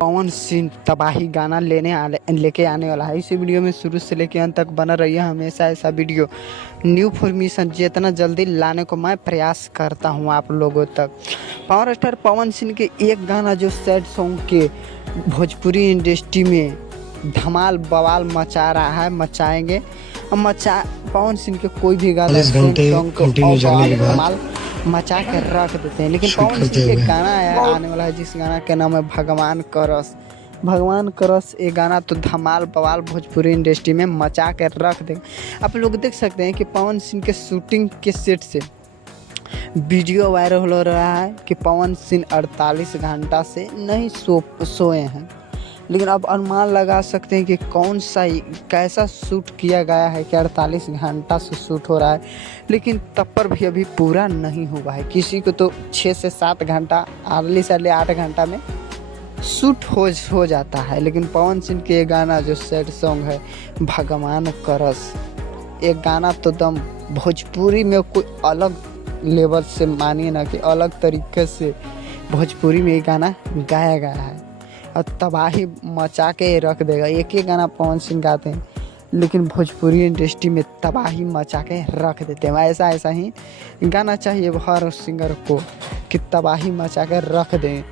पवन सिंह तबाही गाना लेके आने वाला है। इसी वीडियो में शुरू से लेके अंत तक बना रहिए। हमेशा ऐसा वीडियो न्यू फॉर्मेशन जितना जल्दी लाने को मैं प्रयास करता हूं आप लोगों तक। पावर स्टार पवन सिंह के एक गाना जो सैड सॉन्ग के भोजपुरी इंडस्ट्री में धमाल बवाल मचा रहा है, मचाएंगे पवन सिंह के कोई भी गाना सैड सॉन्ग को धमाल मचा के रख देते हैं। लेकिन पवन सिंह के गाना आने वाला है जिस गाना का नाम है भगवान करस। ये गाना तो धमाल बवाल भोजपुरी इंडस्ट्री में मचा के रख देगा। आप लोग देख सकते हैं कि पवन सिंह के शूटिंग के सेट से वीडियो वायरल हो रहा है कि पवन सिंह 48 घंटा से नहीं सोए हैं। लेकिन अब अनुमान लगा सकते हैं कि कैसा शूट किया गया है कि 48 घंटा से शूट हो रहा है। लेकिन तब पर भी अभी पूरा नहीं हुआ है। किसी को तो 6 से 7 घंटा, अर्ली से 8 घंटा में शूट हो जाता है। लेकिन पवन सिंह के ये गाना जो सैड सॉन्ग है भगवान करस, एक गाना तो दम भोजपुरी में कोई अलग लेवल से मानिए ना कि अलग तरीके से भोजपुरी में ये गाना गाया गया है और तबाही मचा के रख देगा। एक ही गाना पवन सिंह गाते हैं लेकिन भोजपुरी इंडस्ट्री में तबाही मचा के रख देते हैं। ऐसा ही गाना चाहिए हर सिंगर को कि तबाही मचा के रख दें।